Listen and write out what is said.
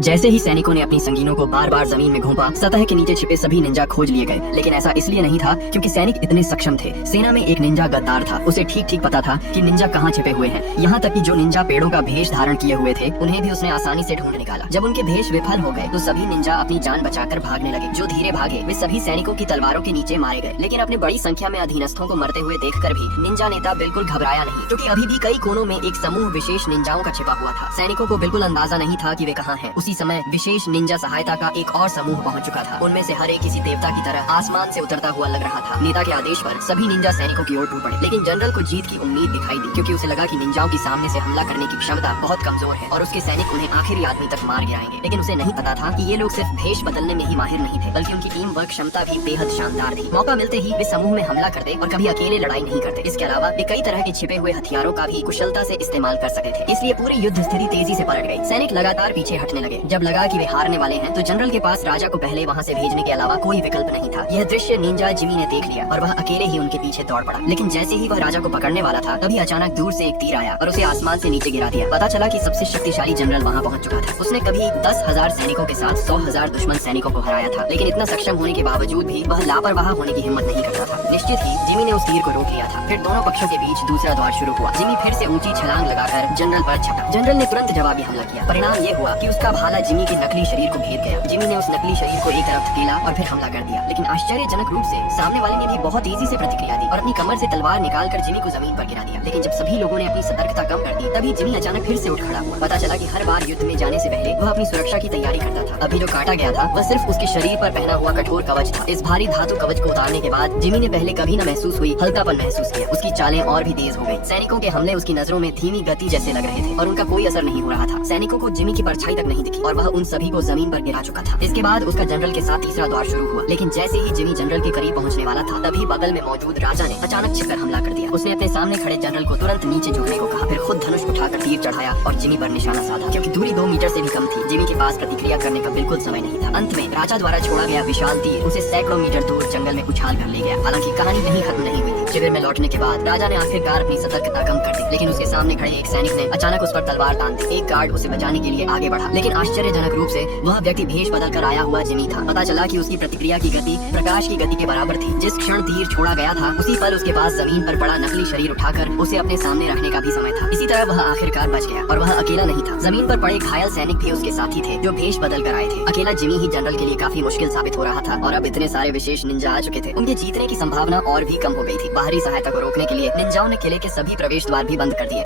जैसे ही सैनिकों ने अपनी संगीनों को बार बार जमीन में घोंपा, सतह के नीचे छिपे सभी निंजा खोज लिए गए। लेकिन ऐसा इसलिए नहीं था क्योंकि सैनिक इतने सक्षम थे। सेना में एक निंजा गद्दार था, उसे ठीक ठीक पता था कि निंजा कहाँ छिपे हुए हैं। यहाँ तक कि जो निंजा पेड़ों का भेष धारण किए हुए थे, उन्हें भी उसने आसानी से ढूंढ निकाला। जब उनके भेष विफल हो गए तो सभी निंजा अपनी जान बचाकर भागने लगे। जो धीरे भागे वे सभी सैनिकों की तलवारों के नीचे मारे गए। लेकिन अपने बड़ी संख्या में अधीनस्थों को मरते हुए देखकर भी निंजा नेता बिल्कुल घबराया नहीं, क्योंकि अभी भी कई कोनों में एक समूह विशेष निंजाओं का छिपा हुआ था। सैनिकों को बिल्कुल अंदाजा नहीं था कि वे कहाँ हैं। उसी समय विशेष निंजा सहायता का एक और समूह पहुंच चुका था। उनमें से हर एक किसी देवता की तरह आसमान से उतरता हुआ लग रहा था। नेता के आदेश पर सभी निंजा सैनिकों की ओर टूट पड़े। लेकिन जनरल को जीत की उम्मीद दिखाई दी, क्योंकि उसे लगा कि निंजाओं की सामने से हमला करने की क्षमता बहुत कमजोर है और उसके सैनिक उन्हें आखिरी आदमी तक मार गिराएंगे। लेकिन उसे नहीं पता था कि ये लोग सिर्फ भेष बदलने में ही माहिर नहीं थे, बल्कि उनकी टीम वर्क क्षमता भी बेहद शानदार थी। मौका मिलते ही वे समूह में हमला करते और कभी अकेले लड़ाई नहीं करते। इसके अलावा वे कई तरह के छिपे हुए हथियारों का भी कुशलता से इस्तेमाल कर सकते थे। इसलिए पूरी युद्ध स्थिति तेजी से पलट गई। सैनिक लगातार पीछे हटने लगे। जब लगा कि वे हारने वाले हैं तो जनरल के पास राजा को पहले वहाँ से भेजने के अलावा कोई विकल्प नहीं था। यह दृश्य निंजा जिमी ने देख लिया और वह अकेले ही उनके पीछे दौड़ पड़ा। लेकिन जैसे ही वह राजा को पकड़ने वाला था, तभी अचानक दूर से एक तीर आया और उसे आसमान से नीचे गिरा दिया। पता चला कि सबसे शक्तिशाली जनरल वहाँ पहुँच चुका था। उसने कभी 10,000 सैनिकों के साथ 100,000 दुश्मन सैनिकों को हराया था। लेकिन इतना सक्षम होने के बावजूद भी वह लापरवाह होने की हिम्मत नहीं करता था। निश्चित ही जिमी ने उस तीर को रोक लिया था। फिर दोनों पक्षों के बीच दूसरा दौर शुरू हुआ। जिमी फिर से ऊंची छलांग लगाकर जनरल पर छपा। जनरल ने तुरंत जवाबी हमला किया। परिणाम ये हुआ कि उसका भाला जिमी के नकली शरीर को भेद गया। जिमी ने उस नकली शरीर को एक तरफ धकेला और फिर हमला कर दिया। लेकिन आश्चर्यजनक रूप से सामने वाले ने भी बहुत तेजी से प्रतिक्रिया दी और अपनी कमर से तलवार निकालकर जिमी को जमीन पर गिरा दिया। लेकिन जब सभी लोगों ने अपनी सतर्कता कम कर दी, तभी जिमी अचानक फिर से उठ खड़ा हुआ। पता चला कि हर बार युद्ध में जाने से पहले वह अपनी सुरक्षा की तैयारी करता था। अभी जो काटा गया था वह सिर्फ उसके शरीर पर पहना हुआ कठोर कवच था। इस भारी धातु कवच को उतारने के बाद जिमी ने पहले कभी न महसूस हुई हल्कापन महसूस किया। उसकी चालें और भी तेज हो गई। सैनिकों के हमले उसकी नजरों में धीमी गति जैसे लग रहे थे और उनका कोई असर नहीं हो रहा था। सैनिकों को जिमी की परछाई तक नहीं दिखी और वह उन सभी को जमीन पर गिरा चुका था। इसके बाद उसका जनरल के साथ तीसरा दौर शुरू हुआ। लेकिन जैसे ही जिमी जनरल के करीब पहुंचने वाला था, तभी बगल में मौजूद राजा ने अचानक छिपकर हमला कर दिया। उसने अपने सामने खड़े जनरल को तुरंत नीचे झुकने को कहा, फिर खुद धनुष उठाकर तीर चढ़ाया और जिमी पर निशाना साधा। क्योंकि दूरी 2 मीटर से भी कम थी, जिमी के पास प्रतिक्रिया करने का बिल्कुल समय नहीं था। अंत में राजा द्वारा छोड़ा गया विशाल तीर उसे सैकड़ों मीटर दूर जंगल में उछाल कर ले गया। हालांकि कहानी नहीं खत्म नहीं हुई थी। शिविर में लौटने के बाद राजा ने आखिरकार अपनी सतर्कता कम कर दी। लेकिन उसके सामने खड़े एक सैनिक ने अचानक उस पर तलवार तान दी। एक गार्ड उसे बचाने के लिए आगे बढ़ा, लेकिन आश्चर्यजनक रूप से वह व्यक्ति भेष बदल कर आया हुआ जिमी था। पता चला कि उसकी प्रतिक्रिया की गति प्रकाश की गति के बराबर थी। जिस क्षण तीर छोड़ा गया था, उसी पल उसके पास जमीन पर पड़ा नकली शरीर उठाकर उसे अपने सामने रखने का भी समय था। इसी तरह वह आखिरकार बच गया और वह अकेला नहीं था। जमीन पर पड़े घायल सैनिक भी उसके साथी थे, जो भेष बदल कर आए थे। अकेला जिमी ही जनरल के लिए काफी मुश्किल साबित हो रहा था और अब इतने सारे विशेष निंजा आ चुके थे, उनके जीतने की संभावना और भी कम हो गई थी। बाहरी सहायता को रोकने के लिए निंजाओं ने किले के सभी प्रवेश द्वार भी बंद कर दिए।